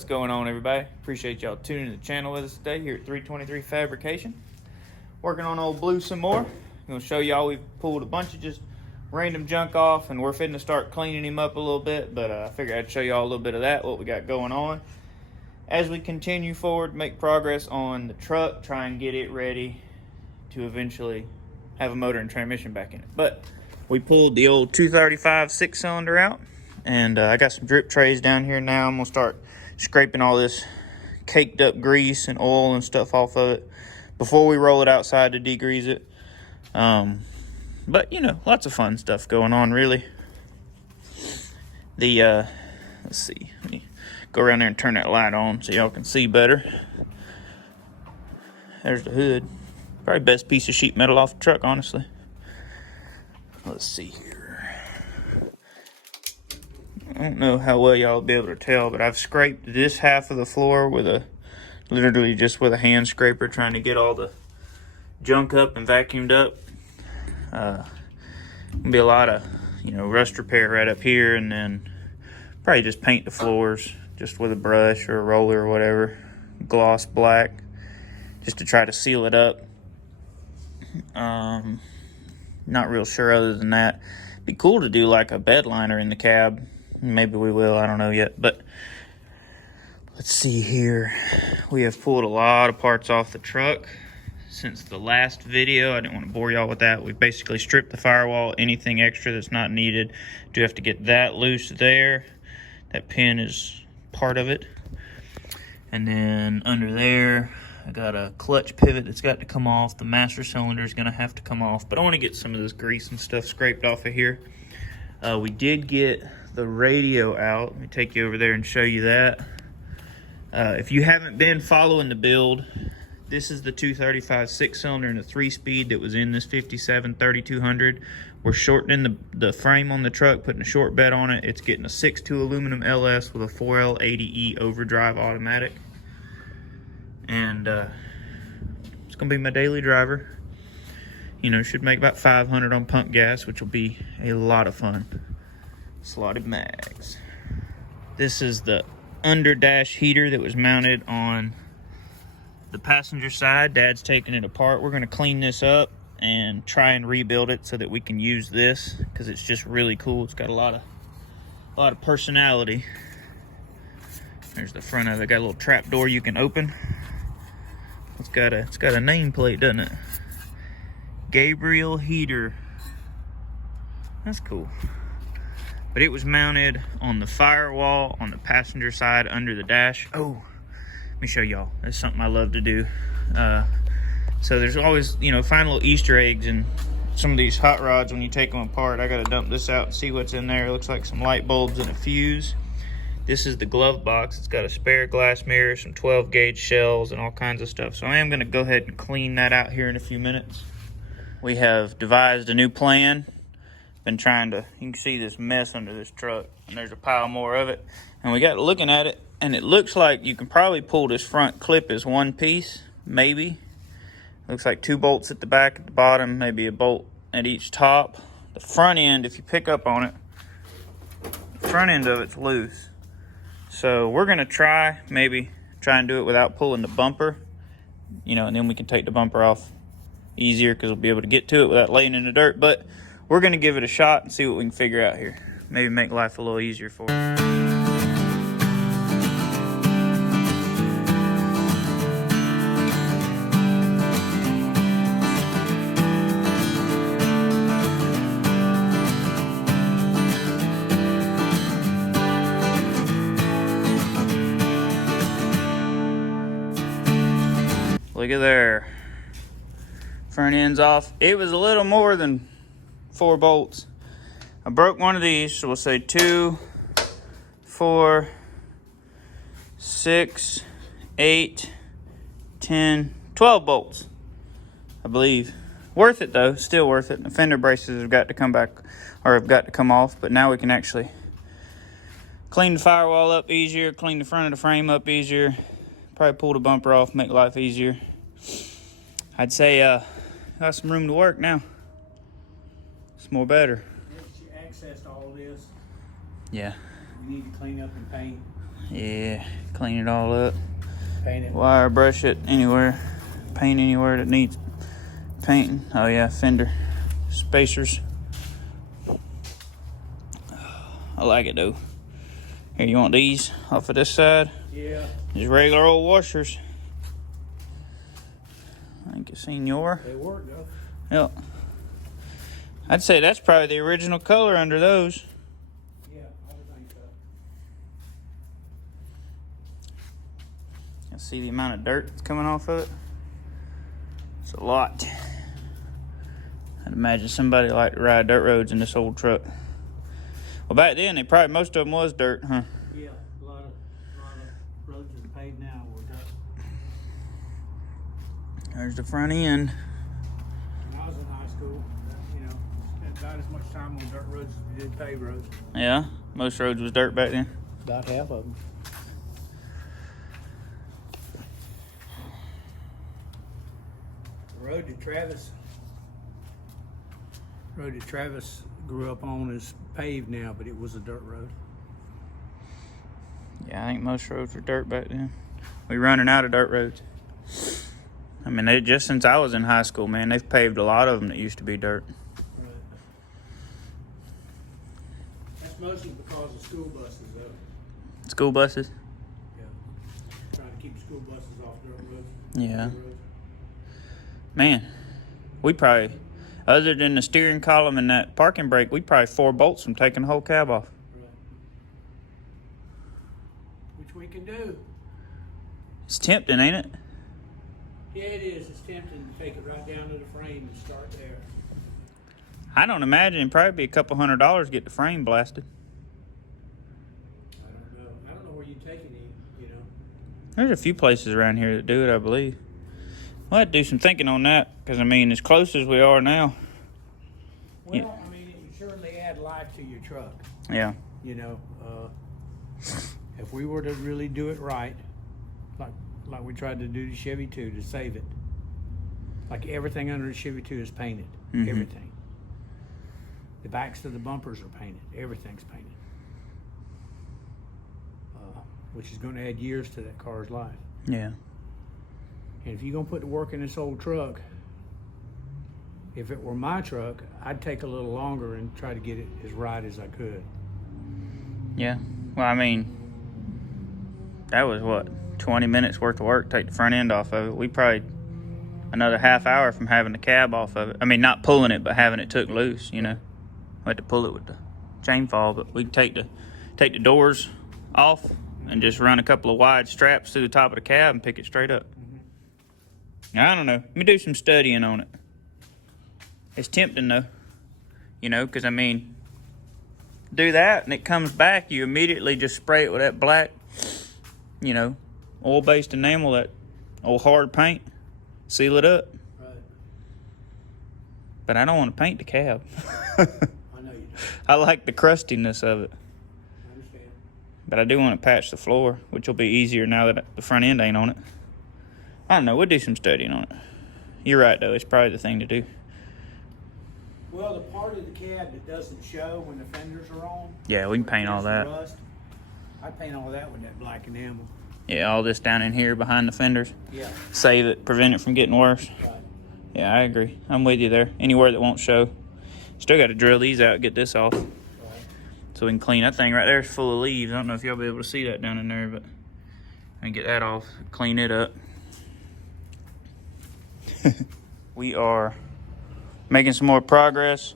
What's going on, everybody? Appreciate y'all tuning in the channel with us today here at 323 Fabrication. Working on old Blue some more. I'm gonna show y'all we've pulled a bunch of just random junk off, and we're fitting to start cleaning him up a little bit, but I figured I'd show y'all a little bit of that, what we got going on. As we continue forward, make progress on the truck, try and get it ready to eventually have a motor and transmission back in it. But we pulled the old 235 6-cylinder out, and I got some drip trays down here now. I'm gonna start scraping all this caked up grease and oil and stuff off of it before we roll it outside to degrease it. But you know, lots of fun stuff going on, really. The let's see, let me go around there and turn that light on so y'all can see better. There's the hood. Probably best piece of sheet metal off the truck, honestly. Let's see here. I don't know how well y'all will be able to tell, but I've scraped this half of the floor with literally just with a hand scraper, trying to get all the junk up and vacuumed up. Gonna be a lot of, you know, rust repair right up here, and then probably just paint the floors just with a brush or a roller or whatever, gloss black, just to try to seal it up. Not real sure other than that. Be cool to do like a bed liner in the cab. Maybe we will, I don't know yet. But let's see here. We have pulled a lot of parts off the truck since the last video. I didn't want to bore y'all with that. We basically stripped the firewall, anything extra that's not needed. Do have to get that loose there. That pin is part of it. And then under there, I got a clutch pivot that's got to come off. The master cylinder is going to have to come off. But I want to get some of this grease and stuff scraped off of here. We did get the radio out. Let me take you over there and show you that. If you haven't been following the build, this is the 235 6-cylinder and a 3-speed that was in this 57 3200. We're shortening the frame on the truck, putting a short bed on it. It's getting a 6.2 aluminum LS with a 4L80E overdrive automatic. And it's gonna be my daily driver. You know, should make about 500 on pump gas, which will be a lot of fun. Slotted mags. This is the under dash heater that was mounted on the passenger side. Dad's taking it apart. We're gonna clean this up and try and rebuild it so that we can use this, because it's just really cool. It's got a lot of personality. There's the front of it. Got a little trap door you can open. It's got a nameplate, doesn't it? Gabriel heater. That's cool. But it was mounted on the firewall on the passenger side under the dash. Oh, let me show y'all. That's something I love to do. So there's always, you know, find little Easter eggs in some of these hot rods when you take them apart. I gotta dump this out and see what's in there. It looks like some light bulbs and a fuse. This is the glove box. It's got a spare glass mirror, some 12 gauge shells, and all kinds of stuff. So I am gonna go ahead and clean that out here in a few minutes. We have devised a new plan. Been trying to, you can see this mess under this truck, and there's a pile more of it. And we got looking at it, and it looks like you can probably pull this front clip as one piece, maybe. Looks like 2 bolts at the back, at the bottom, maybe a bolt at each top. The front end, if you pick up on it, the front end of it's loose. So we're gonna try and do it without pulling the bumper, you know, and then we can take the bumper off easier because we'll be able to get to it without laying in the dirt. But we're gonna give it a shot and see what we can figure out here. Maybe make life a little easier for us. Look at there. Front end's off. It was a little more than 4 bolts. I broke one of these, so we'll say 2, 4, 6, 8, 10, 12 bolts, I believe. Worth it though, still worth it. The fender braces have got to come back, or have got to come off, but now we can actually clean the firewall up easier, clean the front of the frame up easier, probably pull the bumper off, make life easier. I'd say got some room to work now. It's more better. You accessed all this. Yeah. You need to clean up and paint. Yeah, clean it all up. Paint it. Wire brush it anywhere. Paint anywhere that needs painting. Oh yeah, fender spacers. I like it though. Here, you want these off of this side? Yeah. Just regular old washers. Thank you, senor. They work though. Yep. I'd say that's probably the original color under those. Yeah, I would think so. You'll see the amount of dirt that's coming off of it. It's a lot. I'd imagine somebody liked to ride dirt roads in this old truck. Well, back then, most of them was dirt, huh? Yeah, a lot of roads that are paved now were dirt. There's the front end. When I was in high school, spent about as much time on dirt roads as we did paved roads. Yeah, most roads was dirt back then. About half of them. The road that Travis grew up on is paved now, but it was a dirt road. Yeah, I think most roads were dirt back then. We running out of dirt roads. I mean, just since I was in high school, man, they've paved a lot of them that used to be dirt. Right. That's mostly because of school buses, though. School buses? Yeah. Trying to keep school buses off dirt roads. Yeah. Roads. Man, we probably, other than the steering column and that parking brake, we probably 4 bolts from taking the whole cab off. Right. Which we can do. It's tempting, ain't it? Yeah, it is. It's tempting to take it right down to the frame and start there. I don't imagine it'd probably be a couple $100 to get the frame blasted. I don't know. I don't know where you're taking it, There's a few places around here that do it, I believe. We'll have to do some thinking on that, because, I mean, as close as we are now. Well, yeah. I mean, it certainly add life to your truck. Yeah. If we were to really do it right, like we tried to do the Chevy 2 to save it, like everything under the Chevy 2 is painted. Mm-hmm. Everything. The backs of the bumpers are painted. Everything's painted. Which is going to add years to that car's life. Yeah. And if you're going to put the work in this old truck, if it were my truck, I'd take a little longer and try to get it as right as I could. Yeah. Well, I mean, that was what, 20 minutes worth of work, take the front end off of it. We probably another half hour from having the cab off of it. I mean, not pulling it, but having it took loose, We had to pull it with the chain fall, but we could take the doors off and just run a couple of wide straps through the top of the cab and pick it straight up. I don't know. Let me do some studying on it. It's tempting, though. Because, I mean, do that and it comes back, you immediately just spray it with that black, oil-based enamel, that old hard paint, seal it up. Right. But I don't want to paint the cab. I know you do. I like the crustiness of it. I understand. But I do want to patch the floor, which will be easier now that the front end ain't on it. I don't know. We'll do some studying on it. You're right, though. It's probably the thing to do. Well, the part of the cab that doesn't show when the fenders are on. Yeah, we can paint all that. Rust, I paint all that with that black enamel. Yeah, all this down in here behind the fenders. Yeah. Save it, prevent it from getting worse. Right. Yeah, I agree. I'm with you there. Anywhere that won't show. Still got to drill these out, get this off. Right. So we can clean. That thing right there is full of leaves. I don't know if y'all be able to see that down in there, but I can get that off, clean it up. We are making some more progress.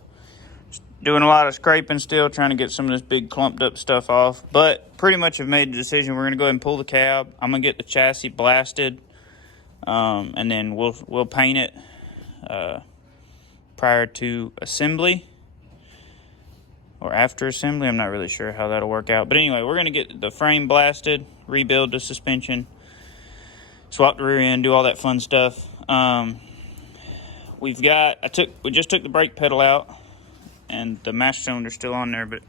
Doing a lot of scraping still, trying to get some of this big clumped up stuff off. But pretty much have made the decision. We're going to go ahead and pull the cab. I'm going to get the chassis blasted. And then we'll paint it prior to assembly. Or after assembly. I'm not really sure how that'll work out. But anyway, we're going to get the frame blasted, rebuild the suspension, swap the rear end, do all that fun stuff. We just took the brake pedal out. And the master cylinder's still on there, but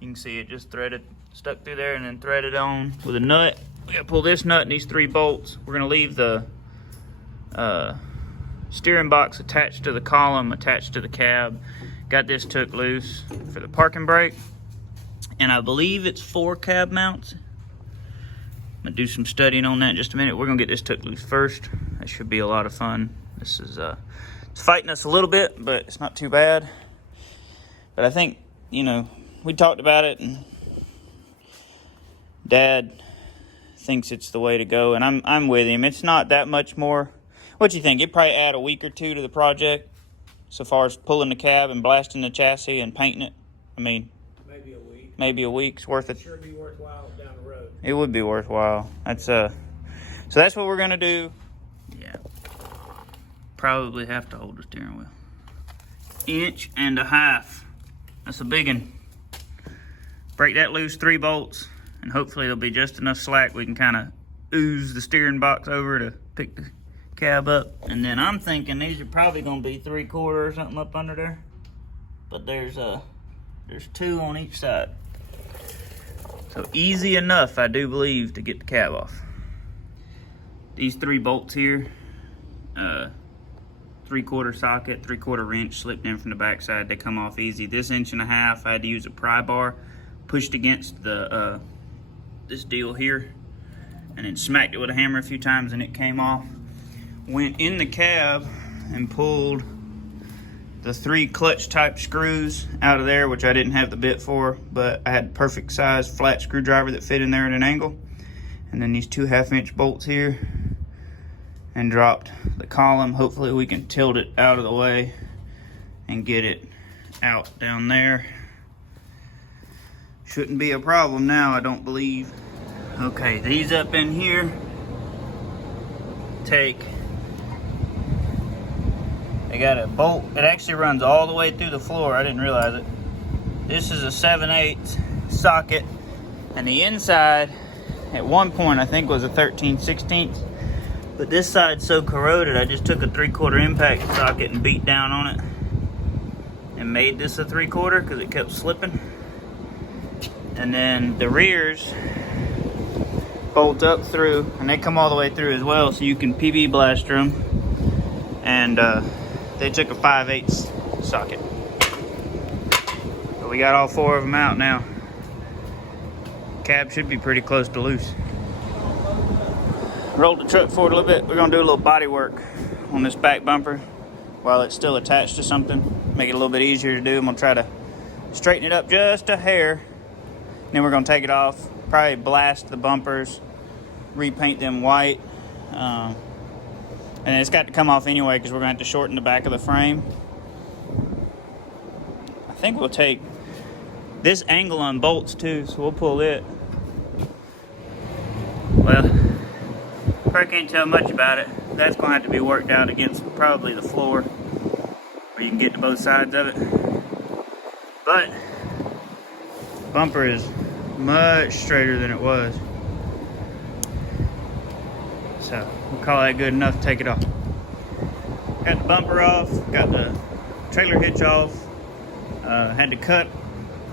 you can see it just threaded, stuck through there and then threaded on with a nut. We gotta pull this nut and these 3 bolts. We're gonna leave the steering box attached to the column, attached to the cab. Got this took loose for the parking brake. And I believe it's 4 cab mounts. gonna do some studying on that in just a minute. We're gonna get this took loose first. That should be a lot of fun. This is it's fighting us a little bit, but it's not too bad. But I think, you know, we talked about it, and Dad thinks it's the way to go, and I'm with him. It's not that much more. What do you think? It'd probably add a week or two to the project, so far as pulling the cab and blasting the chassis and painting it. I mean, maybe a week. Maybe a week's worth of. Sure, be worthwhile down the road. It would be worthwhile. That's so that's what we're gonna do. Yeah. Probably have to hold the steering wheel. 1.5 inches. That's a big one. Break that loose, 3 bolts, and hopefully there'll be just enough slack we can kind of ooze the steering box over to pick the cab up. And then I'm thinking these are probably gonna be 3/4 or something up under there. But there's 2 on each side. So easy enough, I do believe, to get the cab off. These 3 bolts here, 3/4 socket, 3/4 wrench slipped in from the backside. They come off easy. This 1.5 inches, I had to use a pry bar, pushed against the this deal here, and then smacked it with a hammer a few times, and it came off. Went in the cab and pulled the 3 clutch type screws out of there, which I didn't have the bit for, but I had perfect size flat screwdriver that fit in there at an angle. And then these 2 1/2-inch bolts here, and dropped the column. Hopefully we can tilt it out of the way and get it out down there. Shouldn't be a problem now, I don't believe. Okay, these up in here they got a bolt. It actually runs all the way through the floor. I didn't realize it. This is a 7/8 socket, and the inside at one point I think was a 13/16. But this side's so corroded, I just took a 3/4 impact socket and beat down on it and made this a 3/4 because it kept slipping. And then the rears bolt up through, and they come all the way through as well, so you can PB blaster them. And they took a 5/8 socket. But we got all 4 of them out now. Cab should be pretty close to loose. Rolled the truck forward a little bit. We're gonna do a little body work on this back bumper while it's still attached to something. Make it a little bit easier to do. I'm gonna try to straighten it up just a hair. Then we're gonna take it off, probably blast the bumpers, repaint them white. And it's got to come off anyway because we're gonna have to shorten the back of the frame. I think we'll take this angle on bolts too, so we'll pull it. Well, probably can't tell much about it. That's gonna have to be worked out against probably the floor, where you can get to both sides of it. But the bumper is much straighter than it was. So we'll call that good enough to take it off. Got the bumper off, got the trailer hitch off. Had to cut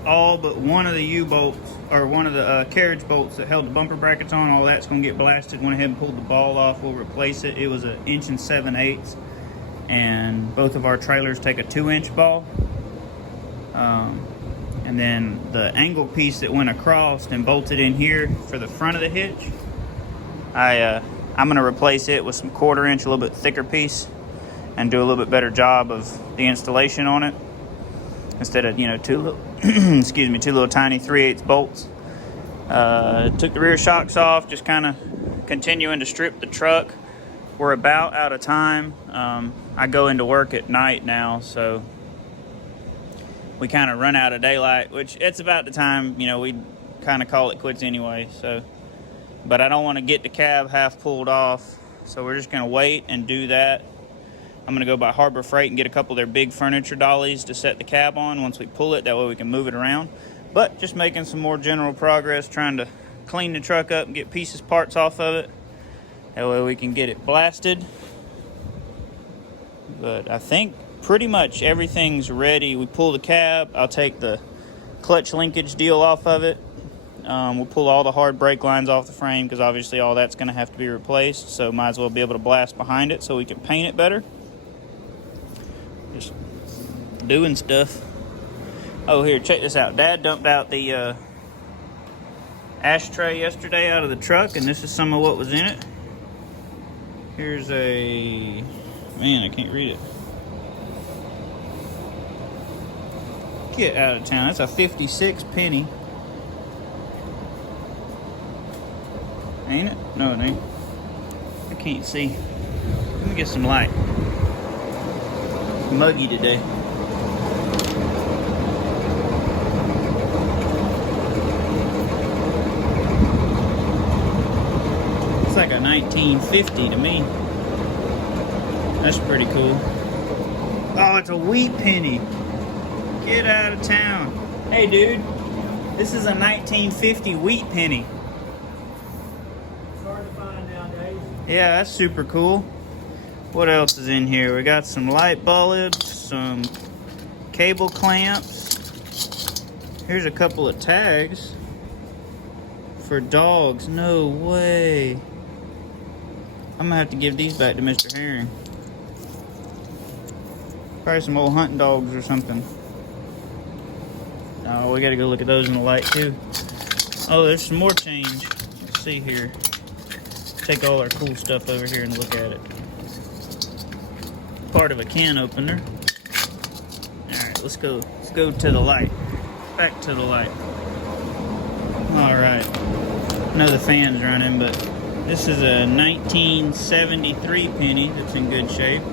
all but one of the U-bolts, or one of the carriage bolts that held the bumper brackets on. All that's gonna get blasted. Went ahead and pulled the ball off. We'll replace it. It was an 1 7/8 inches, and both of our trailers take a 2-inch ball. And then the angle piece that went across and bolted in here for the front of the hitch, I'm gonna replace it with some 1/4 inch, a little bit thicker piece, and do a little bit better job of the installation on it, instead of, you know, 2 little excuse me, 2 little tiny 3/8 bolts. Took the rear shocks off, just kind of continuing to strip the truck. We're about out of time. I go into work at night now, so we kind of run out of daylight, which it's about the time, you know, we kind of call it quits anyway. So, but I don't want to get the cab half pulled off, so we're just going to wait and do that. I'm going to go by Harbor Freight and get a couple of their big furniture dollies to set the cab on once we pull it. That way we can move it around. But just making some more general progress, trying to clean the truck up and get pieces, parts off of it. That way we can get it blasted. But I think pretty much everything's ready. We pull the cab. I'll take the clutch linkage deal off of it. We'll pull all the hard brake lines off the frame because obviously all that's going to have to be replaced. So might as well be able to blast behind it so we can paint it better. Just doing stuff. Oh, here, check this out. Dad dumped out the ashtray yesterday out of the truck, and this is some of what was in it. Here's a, man, I can't read it. Get out of town. That's a 56 penny. Ain't it? No, it ain't. I can't see. Let me get some light. It's muggy today. It's like a 1950 to me. That's pretty cool. Oh, it's a wheat penny. Get out of town. Hey, dude. This is a 1950 wheat penny. It's hard to find nowadays. Yeah, that's super cool. What else is in here? We got some light bulbs, some cable clamps. Here's a couple of tags for dogs. No way. I'm gonna have to give these back to Mr. Herring. Probably some old hunting dogs or something. Oh, we gotta go look at those in the light too. Oh, there's some more change. Let's see here. Take all our cool stuff over here and look at it. Part of a can opener. Alright, let's go to the light. Back to the light. Alright. I know the fan's running, but this is a 1973 penny that's in good shape.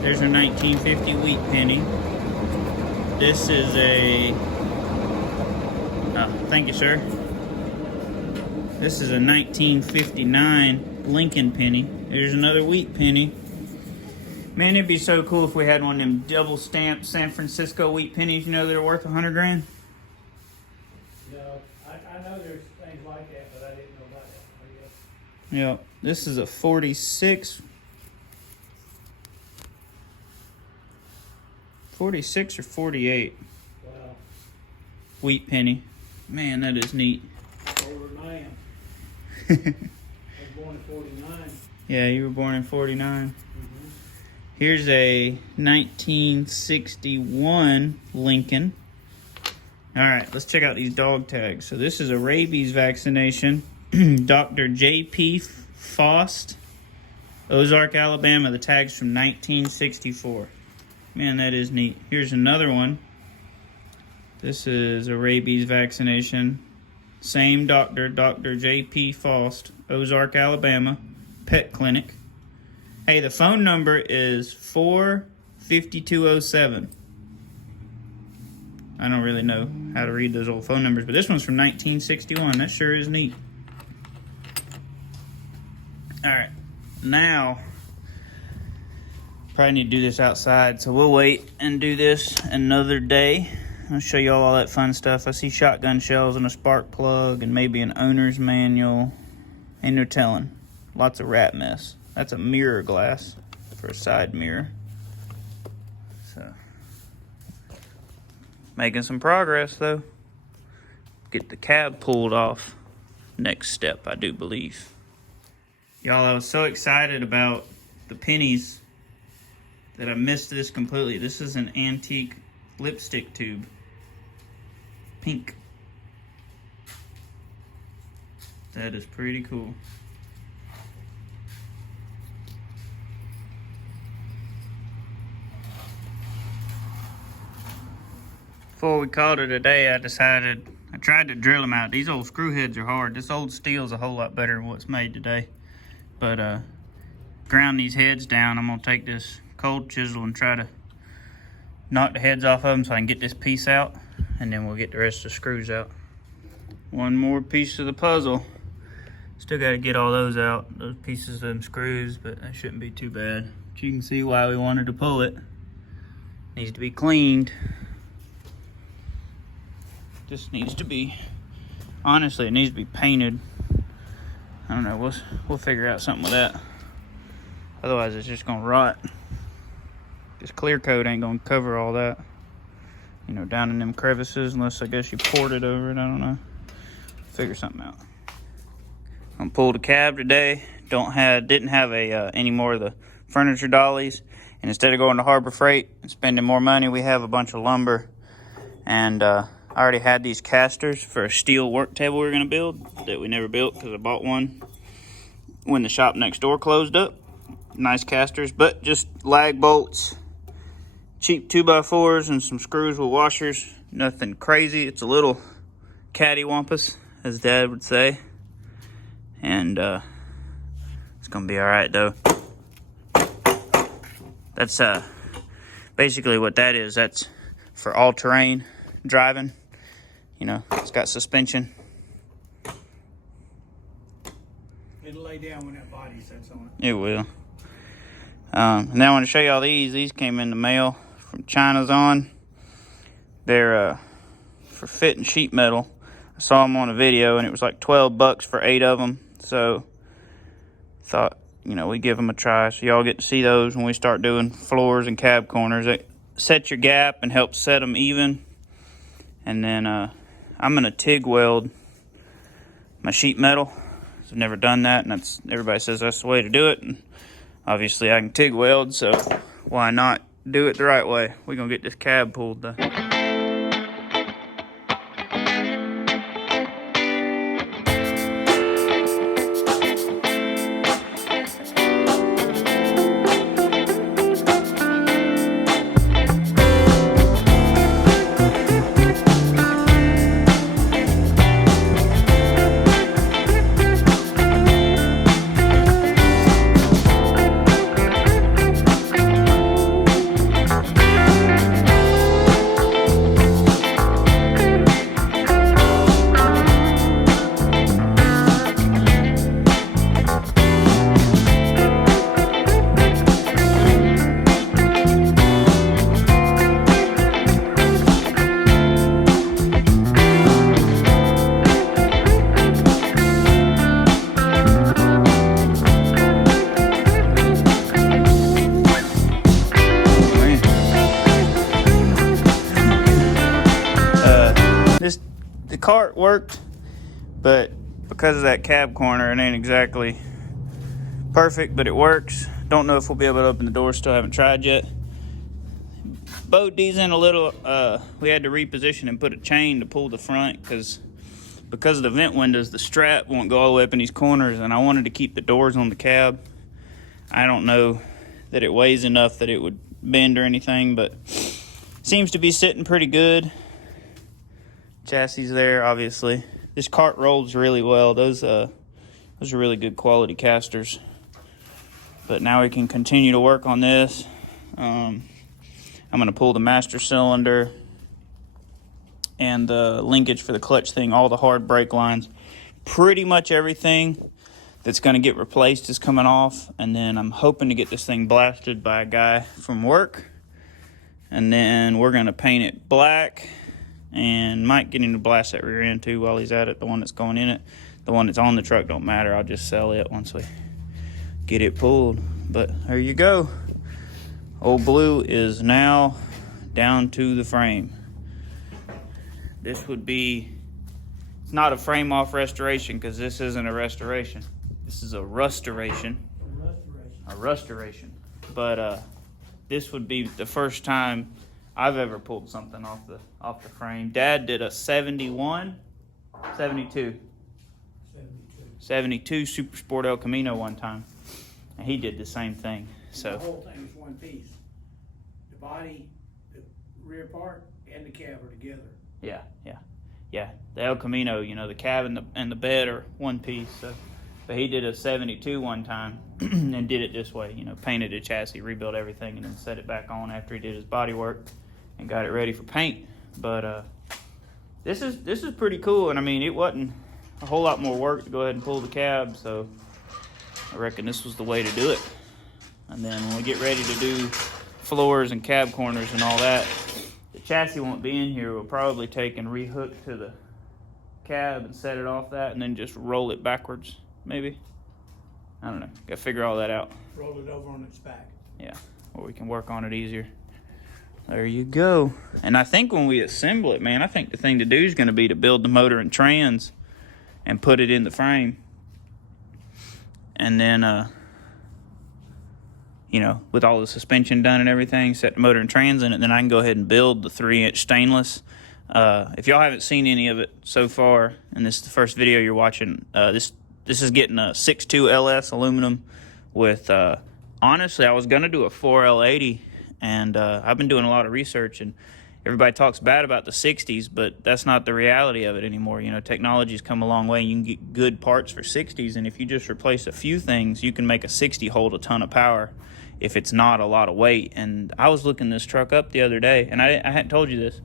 There's a 1950 wheat penny. This is a... Oh, thank you, sir. This is a 1959 Lincoln penny. There's another wheat penny. Man, it'd be so cool if we had one of them double stamped San Francisco wheat pennies, you know, that are worth 100 grand. No, I know there's things like that, but I didn't know about that. Yeah, this is a 46 or 48 Wow. wheat penny. Man, that is neat. Older than I am. I was born in 49. Yeah, you were born in 49. Mm-hmm. Here's a 1961 Lincoln. All right, let's check out these dog tags. So this is a rabies vaccination. Dr. J.P. Faust, Ozark, Alabama. The tag's from 1964. Man, that is neat. Here's another one. This is a rabies vaccination. Same doctor, Dr. J.P. Faust, Ozark, Alabama, pet clinic. Hey, the phone number is 45207. I don't really know how to read those old phone numbers, but this one's from 1961. That sure is neat. All right, now, probably need to do this outside, so we'll wait and do this another day. I'll show you all that fun stuff. I see shotgun shells and a spark plug and maybe an owner's manual. Ain't no telling. Lots of rat mess. That's a mirror glass for a side mirror. So, making some progress though. Get the cab pulled off. Next step, I do believe. Y'all, I was so excited about the pennies that I missed this completely. This is an antique lipstick tube. Pink. That is pretty cool. Before we called it a day, I tried to drill them out. These old screw heads are hard. This old steel's a whole lot better than what's made today. But ground these heads down. I'm gonna take this cold chisel and try to knock the heads off of them so I can get this piece out, and then we'll get the rest of the screws out. One more piece of the puzzle. Still got to get all those out, those pieces of them screws, but that shouldn't be too bad. But you can see why we wanted to pull it. Needs to be cleaned. Just needs to be, honestly, it needs to be painted. I don't know, we'll figure out something with that. Otherwise it's just gonna rot. This clear coat ain't gonna cover all that, you know, down in them crevices, unless I guess you poured it over it. I don't know. Figure something out. I'm pulled a cab today. Didn't have any more of the furniture dollies, and instead of going to Harbor Freight and spending more money, we have a bunch of lumber and I already had these casters for a steel work table we were gonna build that we never built because I bought one when the shop next door closed up. Nice casters, but just lag bolts, cheap 2x4s, and some screws with washers. Nothing crazy. It's a little cattywampus, as Dad would say. And it's gonna be all right though. That's basically what that is. That's for all-terrain driving. You know, it's got suspension. It'll lay down when that body sets on it. It will. And then I want to show you all these. These came in the mail from China's on. They're for fitting sheet metal. I saw them on a video and it was like 12 bucks for 8 of them. So thought, you know, we give them a try. So y'all get to see those when we start doing floors and cab corners. It sets your gap and helps set them even. And then I'm gonna TIG weld my sheet metal. I've never done that, and that's, everybody says that's the way to do it. And obviously I can TIG weld, so why not do it the right way? We're gonna get this cab pulled though. The cart worked, but because of that cab corner, it ain't exactly perfect, but it works. Don't know if we'll be able to open the door, still haven't tried yet. Bowed these in a little, we had to reposition and put a chain to pull the front because of the vent windows, the strap won't go all the way up in these corners, and I wanted to keep the doors on the cab. I don't know that it weighs enough that it would bend or anything, but seems to be sitting pretty good. Chassis there, obviously. This cart rolls really well. Those are really good quality casters. But now we can continue to work on this. I'm going to pull the master cylinder and the linkage for the clutch thing, all the hard brake lines. Pretty much everything that's going to get replaced is coming off. And then I'm hoping to get this thing blasted by a guy from work. And then we're going to paint it black. And might get him to blast that rear end too while he's at it. The one that's going in it. The one that's on the truck don't matter. I'll just sell it once we get it pulled. But there you go. Old Blue is now down to the frame. This would be, it's not a frame off restoration because this isn't a restoration. This is a rusteration. A rusteration. But this would be the first time I've ever pulled something off the frame. Dad did a 72 Super Sport El Camino one time, and he did the same thing. So the whole thing is one piece. The body, the rear part, and the cab are together. Yeah. The El Camino, you know, the cab and the bed are one piece. So, but he did a 72 one time and did it this way. You know, painted a chassis, rebuilt everything, and then set it back on after he did his body work and got it ready for paint. But this is pretty cool, and I mean, it wasn't a whole lot more work to go ahead and pull the cab, so I reckon this was the way to do it. And then when we get ready to do floors and cab corners and all that, the chassis won't be in here. We'll probably take and rehook to the cab and set it off that, and then just roll it backwards, maybe. I don't know, gotta figure all that out. Roll it over on its back. Yeah, or we can work on it easier. There you go. And I think when we assemble it, man, I think the thing to do is going to be to build the motor and trans and put it in the frame. And then, you know, with all the suspension done and everything, set the motor and trans in it, then I can go ahead and build the 3-inch stainless If y'all haven't seen any of it so far, and this is the first video you're watching, this is getting a 6.2 LS aluminum with, honestly, I was going to do a 4L80, and I've been doing a lot of research, and everybody talks bad about the 60s, but that's not the reality of it anymore. You know, technology's come a long way, and you can get good parts for 60s, and if you just replace a few things, you can make a 60 hold a ton of power if it's not a lot of weight. And I was looking this truck up the other day, and I hadn't told you this,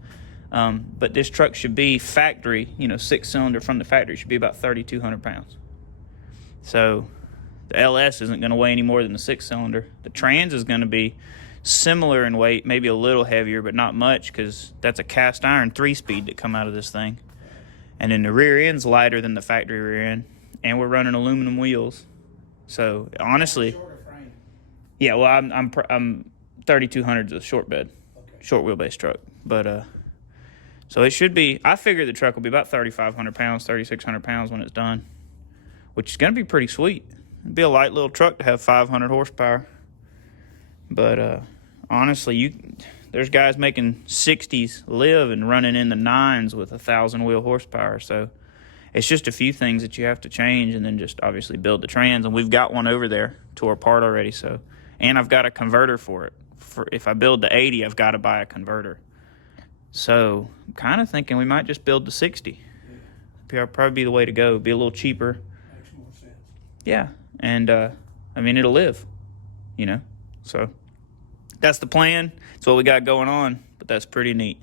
but this truck should be factory, you know, 6-cylinder from the factory, should be about 3,200 pounds. So the LS isn't going to weigh any more than the 6-cylinder. The trans is going to be similar in weight, maybe a little heavier, but not much, because that's a cast iron 3-speed that come out of this thing. And then the rear end's lighter than the factory rear end, and we're running aluminum wheels. So honestly, yeah, well, I'm 3,200 is a short bed, short wheelbase truck. But so it should be. I figure the truck will be about 3,500 pounds, 3,600 pounds when it's done, which is going to be pretty sweet. It'd be a light little truck to have 500 horsepower. But honestly, there's guys making 60s live and running in the 9s with 1,000 wheel horsepower. So it's just a few things that you have to change, and then just obviously build the trans. And we've got one over there tore apart already. So, and I've got a converter for it. If I build the 80, I've got to buy a converter. So I'm kind of thinking we might just build the 60. Yeah. Probably be the way to go. Be a little cheaper. Makes more sense. Yeah, and I mean, it'll live, you know. So that's the plan. That's what we got going on, but that's pretty neat.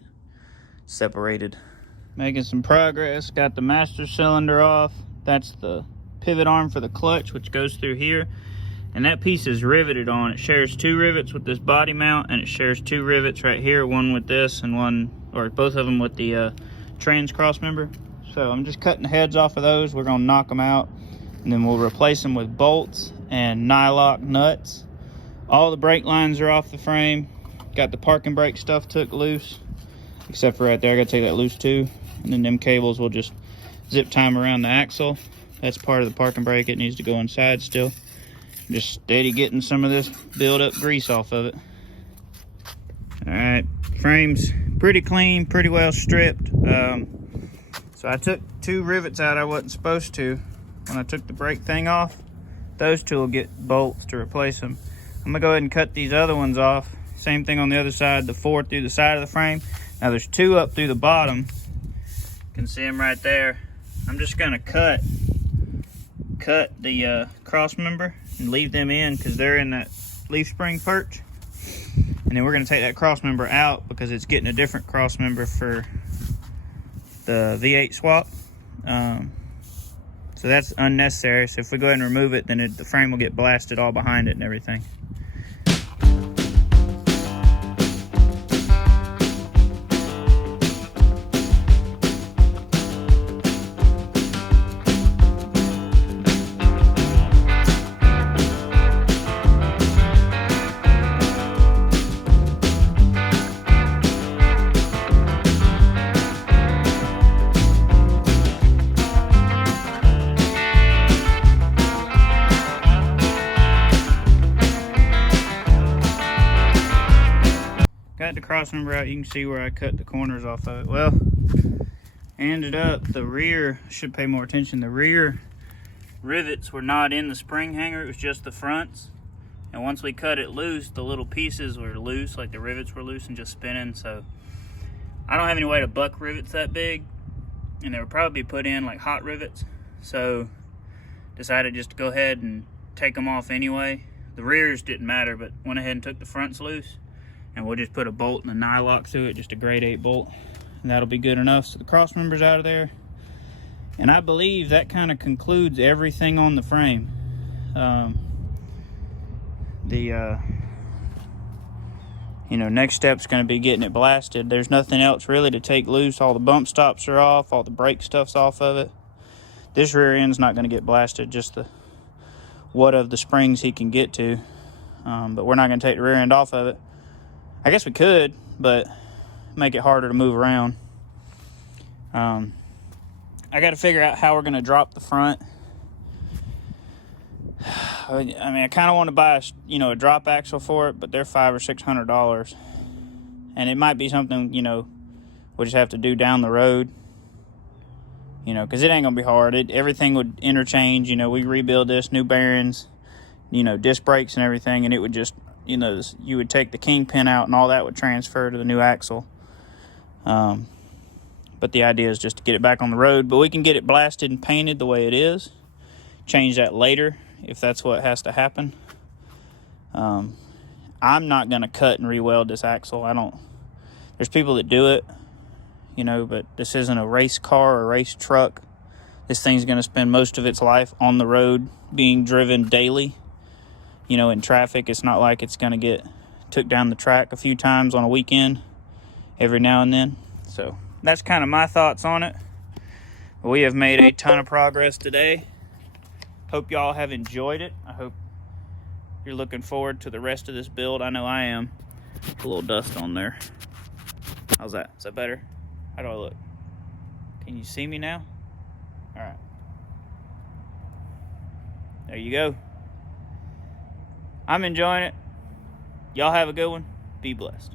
Separated. Making some progress. Got the master cylinder off. That's the pivot arm for the clutch, which goes through here. And that piece is riveted on. It shares 2 rivets with this body mount, and it shares 2 rivets right here, one with this and one, or both of them with the trans cross member. So I'm just cutting the heads off of those. We're gonna knock them out, and then we'll replace them with bolts and nylock nuts. All the brake lines are off the frame. Got the parking brake stuff took loose, except for right there. I gotta take that loose too. And then them cables will just zip time around the axle. That's part of the parking brake. It needs to go inside still. Just steady getting some of this build up grease off of it. All right, frame's pretty clean, pretty well stripped. So I took 2 rivets out I wasn't supposed to. When I took the brake thing off, those 2 will get bolts to replace them. I'm gonna go ahead and cut these other ones off. Same thing on the other side, the 4 through the side of the frame. Now there's 2 up through the bottom. You can see them right there. I'm just gonna cut the cross member and leave them in, because they're in that leaf spring perch. And then we're gonna take that cross member out, because it's getting a different cross member for the V8 swap. So that's unnecessary. So if we go ahead and remove it, then the frame will get blasted all behind it and everything. Got the cross member out. You can see where I cut the corners off of it. Well, ended up the rear, should pay more attention, the rear rivets were not in the spring hanger, it was just the fronts. And once we cut it loose, the little pieces were loose, like the rivets were loose and just spinning. So I don't have any way to buck rivets that big, and they would probably be put in like hot rivets. So decided just to go ahead and take them off anyway. The rears didn't matter, but went ahead and took the fronts loose. And we'll just put a bolt and a nylock through it, just a grade 8 bolt, and that'll be good enough. So the cross member's out of there, and I believe that kind of concludes everything on the frame. Next step's going to be getting it blasted. There's nothing else really to take loose. All the bump stops are off, all the brake stuff's off of it. This rear end's not going to get blasted, just the what of the springs he can get to. But we're not going to take the rear end off of it. I guess we could, but make it harder to move around. I got to figure out how we're going to drop the front. I mean, I kind of want to buy a drop axle for it, but they're $500 or $600, and it might be something we'll just have to do down the road. You know, because it ain't gonna be hard. Everything would interchange. You know, we rebuild this, new bearings, you know, disc brakes and everything, and it would just, you know, you would take the kingpin out and all that would transfer to the new axle. But the idea is just to get it back on the road. But we can get it blasted and painted the way it is. Change that later if that's what has to happen. I'm not gonna cut and re-weld this axle. There's people that do it, you know, but this isn't a race car or a race truck. This thing's going to spend most of its life on the road being driven daily, you know, in traffic. It's not like it's going to get took down the track a few times on a weekend every now and then. So that's kind of my thoughts on it. We have made a ton of progress today. Hope y'all have enjoyed it. I hope you're looking forward to the rest of this build. I know I am. A little dust on there. How's that? Is that better? How do I look? Can you see me now? All right. There you go. I'm enjoying it. Y'all have a good one. Be blessed.